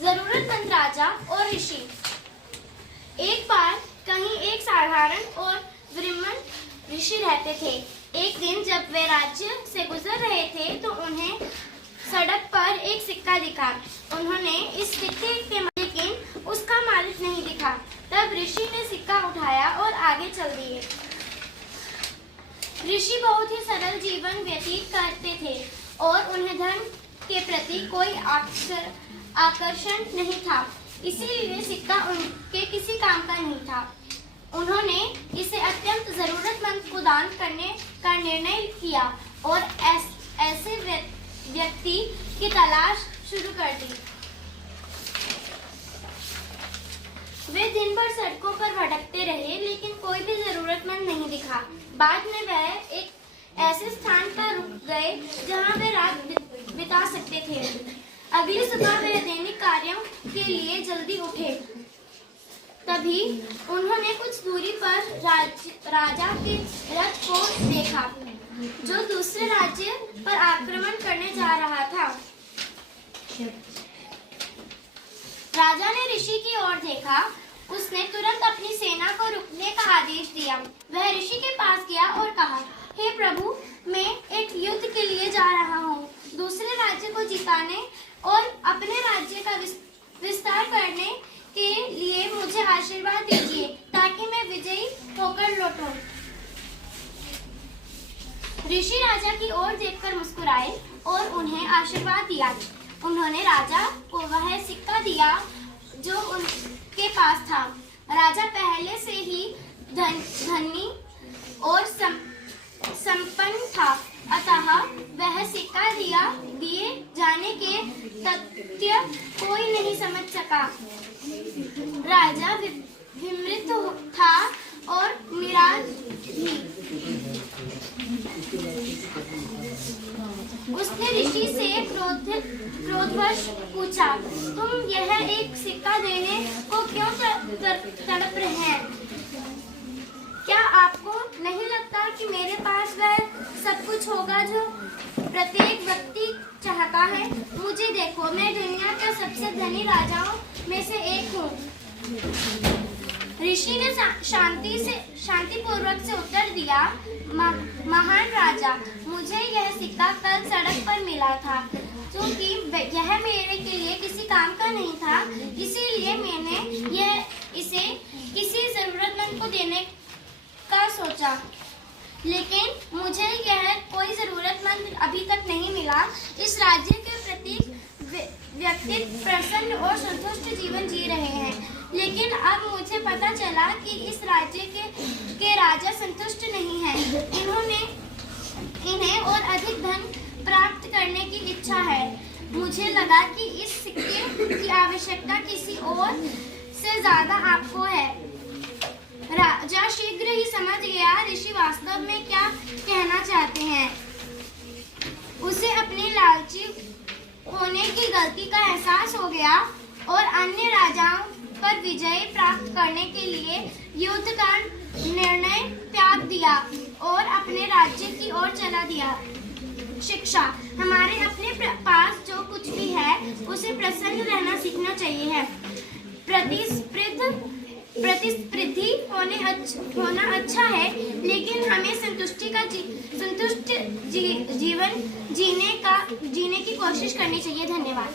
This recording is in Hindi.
जरूरतमंद राजा और ऋषि। एक बार कहीं एक साधारण और विनम्र ऋषि रहते थे। एक दिन जब वे राज्य से गुजर रहे थे तो उन्हें सड़क पर एक सिक्का दिखा। उन्होंने इस सिक्के के लेकिन उसका मालिक नहीं दिखा। तब ऋषि ने सिक्का उठाया और आगे चल दिए। ऋषि बहुत ही सरल जीवन व्यतीत करते थे और उन्हें धन के प्रति कोई आकर्षण नहीं था, इसीलिए सिक्का उनके किसी काम का नहीं था। उन्होंने इसे अत्यंत जरूरतमंद को दान करने का निर्णय किया और ऐसे व्यक्ति की तलाश शुरू कर दी। वे दिन भर सड़कों पर भटकते रहे लेकिन कोई भी जरूरतमंद नहीं दिखा। बाद में वह एक ऐसे स्थान पर रुक गए जहां वे रात बिता सकते थे। अगली सुबह वे दैनिक कार्यों के लिए जल्दी उठे। तभी उन्होंने कुछ दूरी पर राजा के रथ को देखा जो दूसरे राज्य पर आक्रमण करने जा रहा था। राजा ने ऋषि की ओर देखा। उसने तुरंत अपनी सेना को रुकने का आदेश दिया। वह ऋषि के पास गया और कहा, हे प्रभु, मैं एक युद्ध के लिए जा रहा हूँ। दूसरे राज्य को जिताने और अपने राज्य का विस्तार करने के लिए मुझे आशीर्वाद दीजिए ताकि मैं विजयी होकर लौटूं। ऋषि राजा की ओर देखकर मुस्कुराए और उन्हें आशीर्वाद दिया। उन्होंने राजा को वह सिक्का दिया जो उनके पास था। राजा पहले से ही धनी और संपन्न था, अतः वह सिक्का दिए जाने के तथ्य कोई नहीं समझ सका। राजा विस्मित था और निराश भी। उसने ऋषि से क्रोधवश पूछा, तुम यह एक सिक्का देने को क्यों तड़प रहे हैं? क्या आपको नहीं लगता कि मेरे पास वह सब कुछ होगा जो प्रत्येक व्यक्ति चाहता है? मुझे देखो, मैं दुनिया के सबसे धनी राजाओं में से एक हूँ। ऋषि ने शांतिपूर्वक से उत्तर दिया, महान राजा, मुझे यह सिक्का कल सड़क पर मिला था। क्योंकि यह मेरे के लिए किसी काम का नहीं था, इसीलिए मैंने इसे किसी जरूरतमंद को देने का सोचा। लेकिन मुझे यह कोई जरूरतमंद अभी तक नहीं मिला। इस राज्य के प्रत्येक व्यक्ति प्रसन्न और संतुष्ट जीवन जी रहे हैं, लेकिन अब मुझे पता चला कि इस राज्य के राजा संतुष्ट नहीं हैं। इन्हें और अधिक धन प्राप्त करने की इच्छा है। मुझे लगा कि इस सिक्के की आवश्यकता किसी और से ज्यादा आपको है। राजा शीघ्र ही समझ गया ऋषि वास्तव में क्या कहना चाहते हैं। उसे अपनी लालची होने की गलती का एहसास हो गया और अन्य राजाओं पर विजय प्राप्त करने के लिए युद्ध का निर्णय त्याग दिया और अपने राज्य की ओर चला दिया। शिक्षा, हमारे अपने पास जो कुछ भी है उसे प्रसन्न रहना सीखना चाहिए। प्रतिस्पर्धी होना अच्छा है, लेकिन हमें संतुष्ट जीवन जीने की कोशिश करनी चाहिए। धन्यवाद।